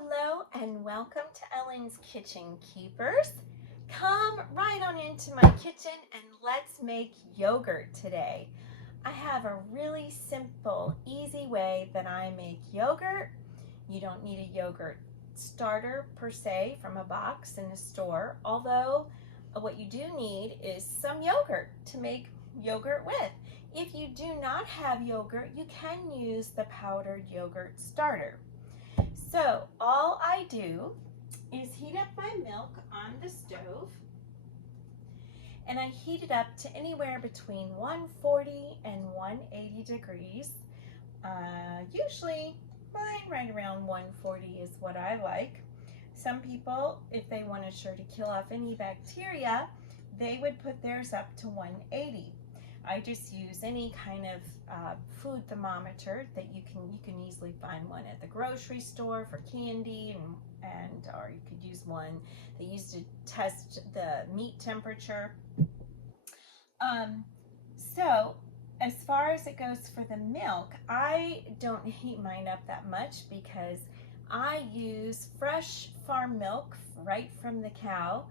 Hello and welcome to Ellen's Kitchen Keepers. Come right on into my kitchen and let's make yogurt today. I have a really simple, easy way that I make yogurt. You don't need a yogurt starter per se from a box in a store, although what you do need is some yogurt to make yogurt with. If you do not have yogurt, you can use the powdered yogurt starter. So all I do is heat up my milk on the stove, and I heat it up to anywhere between 140 and 180 degrees. Usually mine right around 140 is what I like. Some people, if they want to sure to kill off any bacteria, they would put theirs up to 180. I just use any kind of food thermometer that you can easily find one at the grocery store for candy, and or you could use one they use to test the meat temperature. So as far as it goes for the milk, I don't heat mine up that much because I use fresh farm milk right from the cow.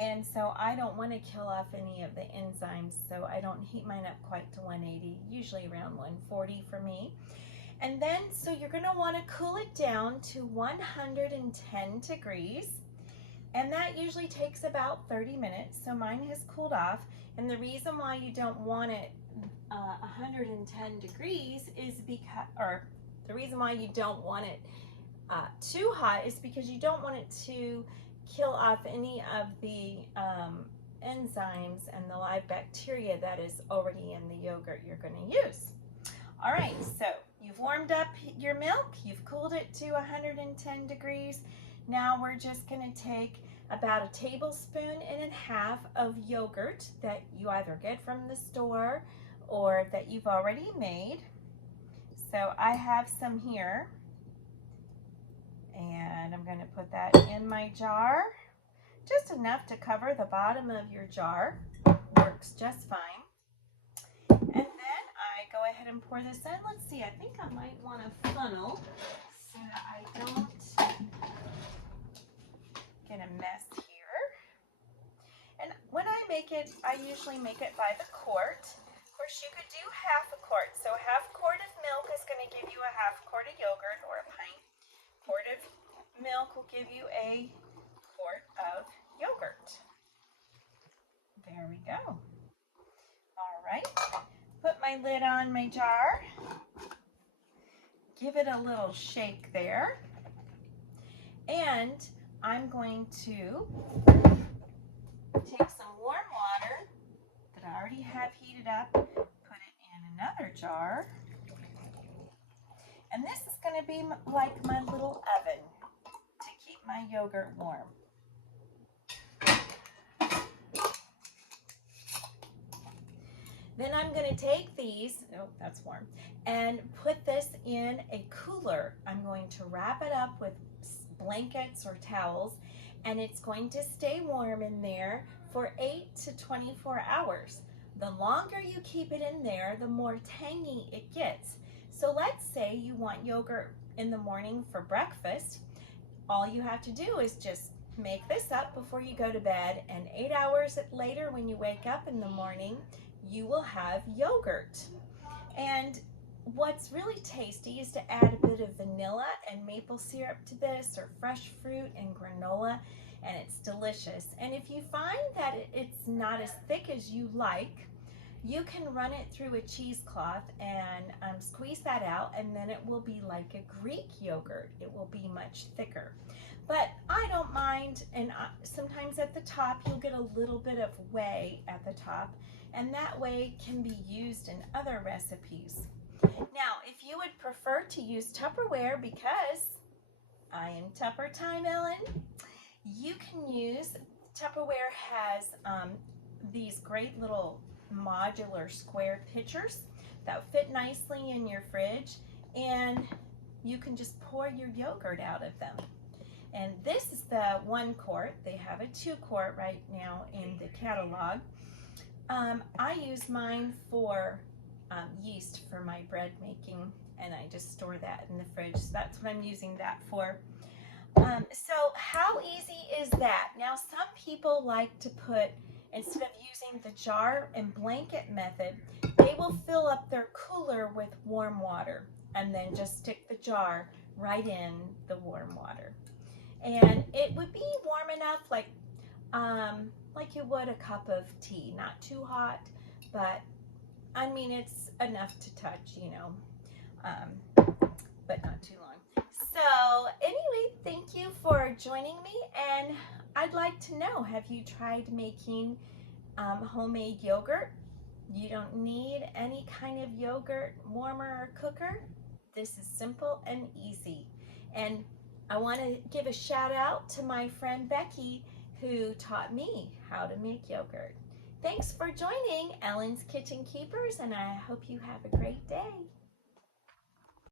And so I don't want to kill off any of the enzymes, so I don't heat mine up quite to 180, usually around 140 for me. And then, so you're going to want to cool it down to 110 degrees, and that usually takes about 30 minutes, so mine has cooled off. And the reason why you don't want it 110 degrees is because, or the reason why you don't want it too hot is because you don't want it to kill off any of the enzymes and the live bacteria that is already in the yogurt you're going to use. All right, so you've warmed up your milk, you've cooled it to 110 degrees. Now we're just going to take about a tablespoon and a half of yogurt that you either get from the store or that you've already made. So I have some here, and I'm going to put that in my jar, just enough to cover the bottom of your jar. Works just fine. And then I go ahead and pour this in. Let's see, I think I might want a funnel so that I don't get a mess here. And when I make it, I usually make it by the quart. Of course, you could do half a quart. So a half quart of milk is going to give you a half quart of yogurt, or a pint. Quart of milk will give you a quart of yogurt. There we go. All right, put my lid on my jar, give it a little shake there, and I'm going to take some warm water that I already have heated up, put it in another jar, and this is going to be like my little oven to keep my yogurt warm. Then I'm going to take these, oh, that's warm, and put this in a cooler. I'm going to wrap it up with blankets or towels, and it's going to stay warm in there for 8 to 24 hours. The longer you keep it in there, the more tangy it gets. So let's say you want yogurt in the morning for breakfast. All you have to do is just make this up before you go to bed, and 8 hours later when you wake up in the morning, you will have yogurt. And what's really tasty is to add a bit of vanilla and maple syrup to this, or fresh fruit and granola, and it's delicious. And if you find that it's not as thick as you like, you can run it through a cheesecloth and squeeze that out, and then it will be like a Greek yogurt. It will be much thicker. But I don't mind, and sometimes at the top you'll get a little bit of whey at the top, and that whey can be used in other recipes. Now, if you would prefer to use Tupperware, because I am Tupper time, Ellen, you can use, Tupperware has these great little modular square pitchers that fit nicely in your fridge, and you can just pour your yogurt out of them. And this is the 1 quart. They have a 2 quart right now in the catalog. I use mine for yeast for my bread making and I just store that in the fridge. So that's what I'm using that for. So how easy is that? Now some people like to put, instead of using the jar and blanket method, they will fill up their cooler with warm water and then just stick the jar right in the warm water. And it would be warm enough, like you would a cup of tea. Not too hot, but I mean it's enough to touch, you know, but not too long. So anyway, thank you for joining me, and I'd like to know, have you tried making homemade yogurt? You don't need any kind of yogurt warmer or cooker. This is simple and easy. And I want to give a shout out to my friend Becky, who taught me how to make yogurt. Thanks for joining Ellen's Kitchen Keepers, and I hope you have a great day.